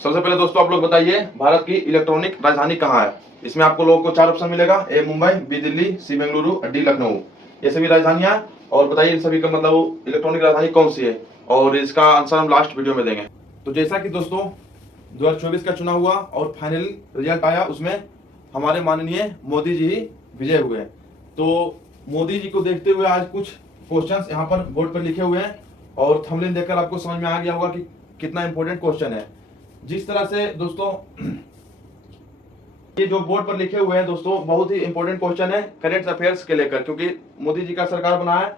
सबसे पहले दोस्तों आप लोग बताइए भारत की इलेक्ट्रॉनिक राजधानी कहाँ है। इसमें आपको लोगों को 4 ऑप्शन मिलेगा, ए मुंबई, बी दिल्ली, सी बेंगलुरु और डी लखनऊ। ये सभी राजधानियां हैं और बताइए इन सभी का मतलब इलेक्ट्रॉनिक राजधानी कौन सी है, और इसका आंसर हम लास्ट वीडियो में देंगे। तो जैसा कि दोस्तों 2024 का चुनाव हुआ और फाइनल रिजल्ट आया, उसमें हमारे माननीय मोदी जी ही विजय हुए। तो मोदी जी को देखते हुए आज कुछ क्वेश्चंस यहाँ पर बोर्ड पर लिखे हुए हैं और थंबनेल देखकर आपको समझ में आ गया होगा कि कितना इंपॉर्टेंट क्वेश्चन है। जिस तरह से दोस्तों ये जो बोर्ड पर लिखे हुए हैं दोस्तों बहुत ही इंपॉर्टेंट क्वेश्चन है करेंट अफेयर्स के लेकर, क्योंकि मोदी जी का सरकार बना है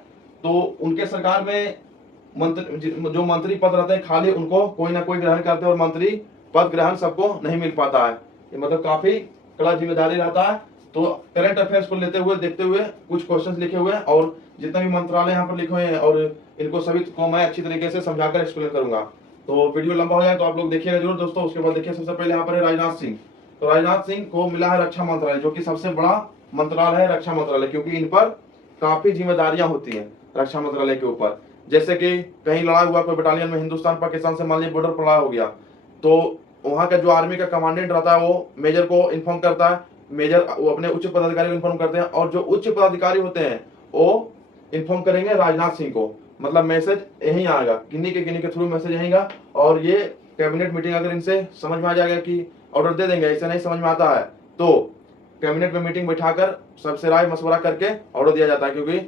तो उनके सरकार में जो मंत्री पद रहते हैं खाली उनको कोई ना कोई ग्रहण करते हैं और मंत्री पद ग्रहण सबको नहीं मिल पाता है। ये मतलब काफी कड़ा जिम्मेदारी रहता है। तो करंट अफेयर्स को लेते हुए देखते हुए कुछ क्वेश्चंस लिखे हुए हैं और जितने भी मंत्रालय यहाँ पर लिखे हुए हैं और इनको सभी को मैं अच्छी तरीके से समझाकर एक्सप्लेन करूंगा। तो वीडियो लंबा हो जाए तो आप लोग देखिएगा जरूर दोस्तों। उसके बाद देखिए सबसे पहले यहाँ पर है राजनाथ सिंह। तो राजनाथ सिंह को मिला है रक्षा मंत्रालय, जो कि सबसे बड़ा मंत्रालय है रक्षा मंत्रालय, क्योंकि इन पर काफी जिम्मेदारियां होती हैं रक्षा मंत्रालय के ऊपर। जैसे कि कहीं लड़ा हुआ कोई बटालियन में हिंदुस्तान पाकिस्तान से मान लीजिए बॉर्डर पर लड़ा हो गया, तो वहां का जो आर्मी का कमांडेंट रहता है वो मेजर को इन्फॉर्म करता है, मेजर वो अपने उच्च पदाधिकारी को इन्फॉर्म करते हैं और जो उच्च पदाधिकारी होते हैं वो इन्फॉर्म करेंगे राजनाथ सिंह को। मतलब मैसेज यही आएगा, किन्हीं के थ्रू मैसेज आएगा। और ये कैबिनेट मीटिंग अगर इनसे समझ में आ जाएगा कि ऑर्डर दे देंगे, ऐसा नहीं समझ में आता है तो कैबिनेट में मीटिंग बैठाकर सबसे राय मशवरा करके ऑर्डर दिया जाता है, क्योंकि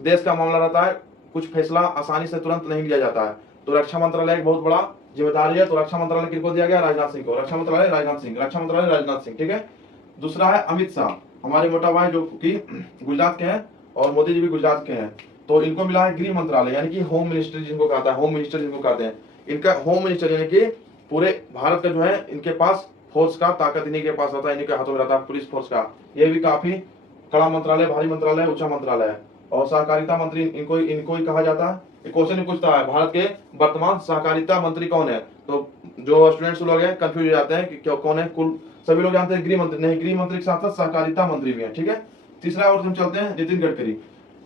देश का मामला रहता है, कुछ फैसला आसानी से तुरंत नहीं लिया जाता है। तो रक्षा मंत्रालय एक बहुत बड़ा जिम्मेदारी है। तो रक्षा मंत्रालय किसको दिया गया? राजनाथ सिंह को। रक्षा मंत्रालय राजनाथ सिंह, रक्षा मंत्रालय राजनाथ सिंह, ठीक है। दूसरा है अमित शाह, हमारे मोटा भाई जो कि गुजरात के हैं और मोदी जी भी गुजरात के हैं। तो इनको मिला है गृह मंत्रालय, यानी कि होम मिनिस्टर जिनको कहता है, होम मिनिस्टर जिनको कहते हैं। इनका होम मिनिस्टर यानी कि पूरे भारत का जो है इनके पास फोर्स का ताकत इन्हीं के पास रहता है, इन्हीं के हाथों में रहता है पुलिस फोर्स का। ये भी काफी कड़ा मंत्रालय, भारी मंत्रालय, ऊंचा मंत्रालय है। और सहकारिता मंत्री इनको ही कहा जाता है। क्वेश्चन भी पूछता है भारत के वर्तमान सहकारिता मंत्री कौन है। तो जो स्टूडेंट्स लोग हैं कंफ्यूज हो जाते हैं कि क्यों कौन है। कुल सभी लोग जानते हैं गृह मंत्री, नहीं, गृह मंत्री के साथ साथ सहकारिता मंत्री भी है, ठीक है। तीसरा और हम चलते हैं नितिन गडकरी।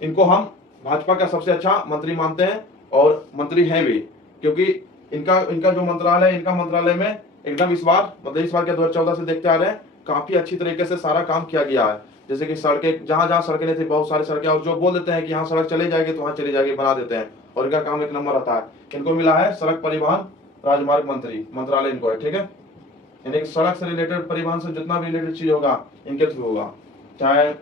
इनको हम भाजपा का सबसे अच्छा मंत्री मानते हैं और मंत्री हैं भी, क्योंकि इनका जो मंत्रालय है, इनका मंत्रालय में एकदम इस बार क्या 2014 से देखते आ रहे हैं काफी अच्छी तरीके से सारा काम किया गया है। जैसे कि सड़कें, जहां जहां सड़कें नहीं थी बहुत सारी सड़कें, और जो बोल देते हैं कि यहाँ सड़क चले जाएगी तो वहां चली जाएगी, बना देते हैं और इनका काम एक नंबर रहता है। इनको मिला है सड़क परिवहन राजमार्ग मंत्री मंत्रालय इनको है, ठीक है। यानी कि सड़क से रिलेटेड, परिवहन से जितना भी रिलेटेड चीज होगा इनके थ्रू होगा, चाहे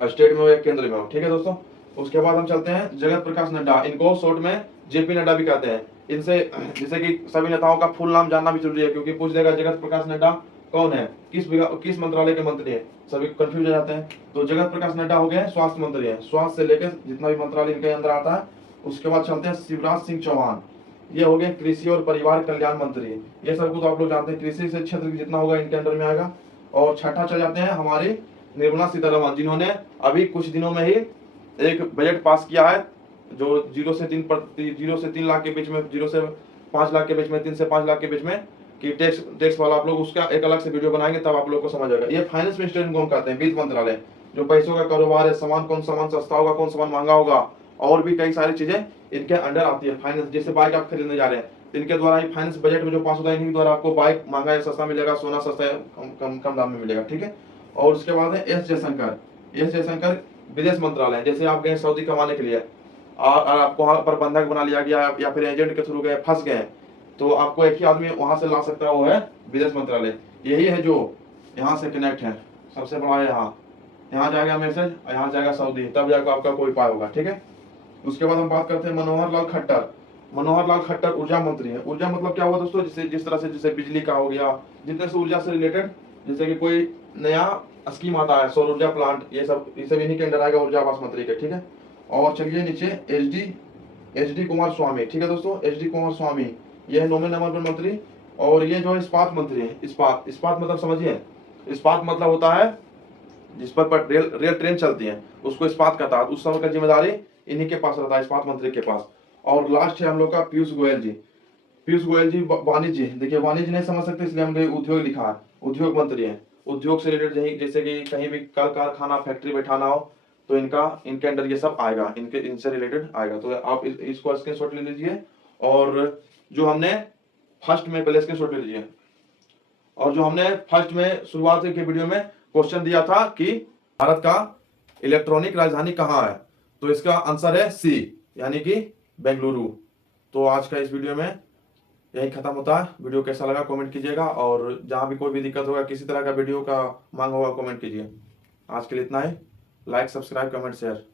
स्टेट में हो या केंद्र में हो, ठीक है दोस्तों। उसके बाद हम चलते हैं जगत प्रकाश नड्डा। इनको शॉर्ट में जेपी नड्डा भी कहते हैं। इनसे जैसे कि सभी नेताओं का फुल नाम जानना भी जरूरी है, क्योंकि पूछ देगा जगत प्रकाश नड्डा कौन है, किस मंत्रालय के मंत्री है, सभी कंफ्यूज हो जाते हैं। तो जगत प्रकाश नड्डा हो गए स्वास्थ्य मंत्री है, स्वास्थ्य से लेकर जितना भी मंत्रालय इनके अंदर आता है। उसके बाद चलते हैं शिवराज सिंह चौहान, ये हो गए कृषि और परिवार कल्याण मंत्री। ये सब कुछ तो आप लोग जानते हैं, कृषि से क्षेत्र जितना होगा इनके अंडर में आएगा। और छठा चल जाते हैं हमारी निर्मला सीतारमण, जिन्होंने अभी कुछ दिनों में ही एक बजट पास किया है जो 0 से 3 लाख के बीच में, 0 से 5 लाख के बीच में, 3 से 5 लाख के बीच में कि टैक्स वाला। आप लोग उसका एक अलग से वीडियो बनाएंगे तब आप लोग को समझ आएगा। ये फाइनेंस मिनिस्टर इनको हम कहते हैं, वित्त मंत्रालय, जो पैसों का कारोबार है, कौन सामान सस्ता होगा, कौन सामान महंगा होगा, और भी कई सारी चीजें इनके अंडर आती है। फाइनेंस, जैसे बाइक आप खरीदने जा रहे हैं तो इनके द्वारा ही फाइनेंस बजट में जो पास होता है इनके द्वारा आपको बाइक महंगा या सस्ता मिलेगा, सोना सस्ता या कम दाम में मिलेगा, ठीक है। और उसके बाद है एस जयशंकर विदेश मंत्रालय। जैसे आप गए सऊदी कमाने के लिए और आपको वहां पर बंधक बना लिया गया या फिर एजेंट के थ्रू गए, फंस गए, तो आपको एक ही आदमी वहां से ला सकता है, वो है विदेश मंत्रालय। यही है जो यहाँ से कनेक्ट है, सबसे बड़ा है यहाँ जाएगा मैसेज, यहाँ जाएगा सऊदी, तब जाकर आपका कोई उपाय होगा, ठीक है। उसके बाद हम बात करते हैं मनोहर लाल खट्टर ऊर्जा मंत्री है। ऊर्जा मतलब क्या हुआ दोस्तों, जिस तरह से जैसे बिजली का हो गया, जितने से ऊर्जा से रिलेटेड, जैसे कि कोई नया स्कीम आता है सौर ऊर्जा प्लांट, ये सब इन्हीं के अंडर आएगा ऊर्जा आवास मंत्री के, ठीक है। और चलिए नीचे एच डी कुमार स्वामी, ठीक है दोस्तों। एच डी कुमार स्वामी ये है 9वें नंबर पर मंत्री। और ये जो इस्पात मंत्री है, इस्पात मतलब समझिए, इस्पात मतलब होता है जिस पर रेल ट्रेन चलती है उसको इस्पात कहता है। उस समय का जिम्मेदारी इन्हीं के पास रहता है, इस्पात मंत्री के पास। और लास्ट है हम लोग का पीयूष गोयल जी वाणिज्य। देखिए वाणिज्य नहीं समझ सकते इसलिए हमने उद्योग लिखा है, उद्योग मंत्री है। उद्योग से रिलेटेड जैसे कि कहीं भी कल कारखाना फैक्ट्री बैठाना हो तो इनके अंडर ये सब आएगा, इनसे रिलेटेड आएगा। तो आप इसको स्क्रीनशॉट ले लीजिए। और जो हमने फर्स्ट में पहले स्क्रीनशॉट ले लीजिए। और जो हमने फर्स्ट में शुरुआत के वीडियो में क्वेश्चन दिया था कि भारत का इलेक्ट्रॉनिक राजधानी कहाँ है, तो इसका आंसर है सी, यानी कि बेंगलुरु। तो आज का इस वीडियो में यही खत्म होता है। वीडियो कैसा लगा कमेंट कीजिएगा, और जहाँ भी कोई भी दिक्कत होगा, किसी तरह का वीडियो का मांग होगा, कमेंट कीजिए। आज के लिए इतना ही। Like, subscribe, comment, share.